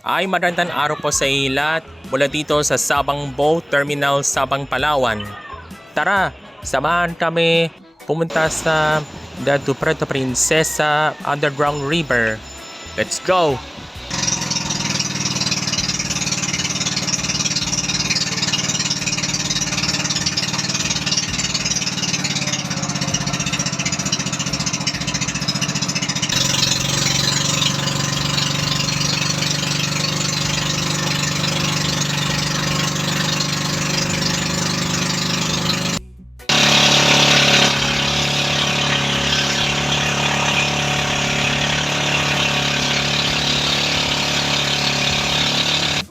Ay magandang araw po sa lahat mula dito sa Sabang Boat Terminal, Sabang, Palawan. Tara, samahan kami pumunta sa the Puerto Princesa Underground River. Let's go!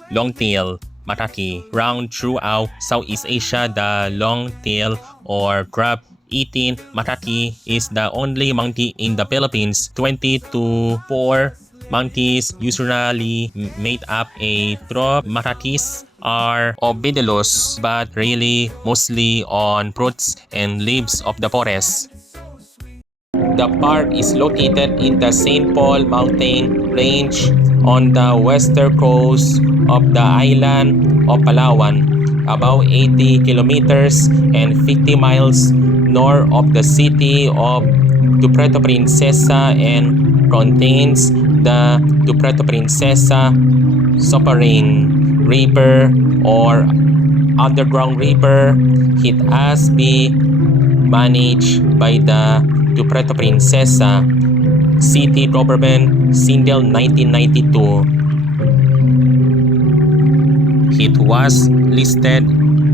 Longtail Mataki. Round throughout Southeast Asia, the longtail or crab-eating mataki is the only monkey in the Philippines. 20 to 4 monkeys usually made up a troop. Matakis are ovidilos but really mostly on fruits and leaves of the forest. The park is located in the St. Paul mountain range on the western coast of the island of Palawan, about 80 kilometers and 50 miles north of the city of Puerto Princesa, and contains the Puerto Princesa Submarine River or underground river. It has been managed by the Puerto Princesa city government since 1992. It was listed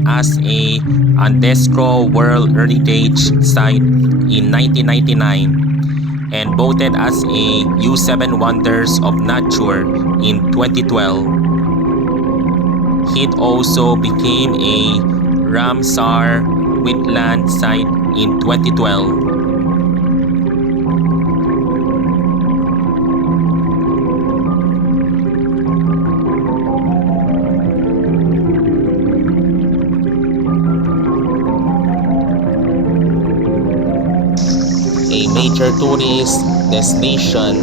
as a UNESCO World Heritage Site in 1999 and voted as a U7 Wonders of Nature in 2012. It also became a Ramsar Wetland Site in 2012. A major tourist destination,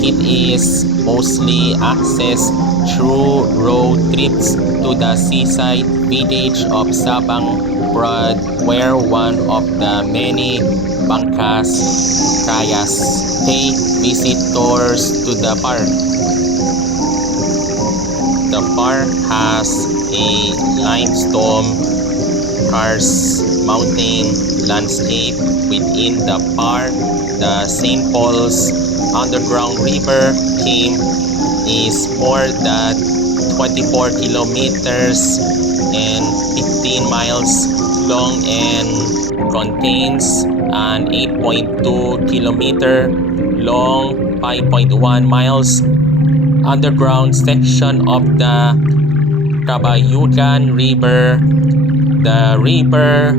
it is mostly accessed through road trips to the seaside village of Sabang Prad, where one of the many bangkas kayas take visitors to the park. The park has a limestone karst mountain landscape within the park. The St. Paul's Underground River Camp is more than 24 kilometers and 15 miles long and contains an 8.2 kilometer long, 5.1 miles underground section of the Kabayugan River. The river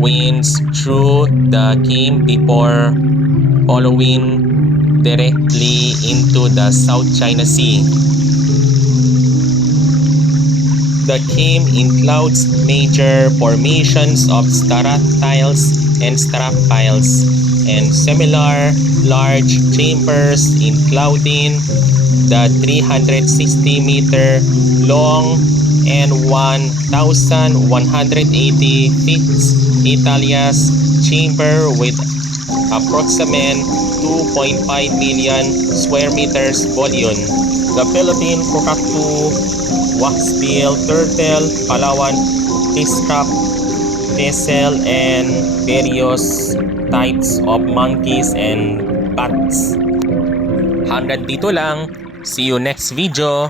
winds through the camp before following directly into the South China Sea. The camp includes major formations of stalactites and stalagmites and similar large chambers including the 360 meter long and 1,180 feet Italia's chamber with approximate 2.5 million square meters volume. The Philippine cockatoo, waxbill turtle, Palawan peacock, teasel, and various types of monkeys and bats. Hanggang dito lang. See you next video.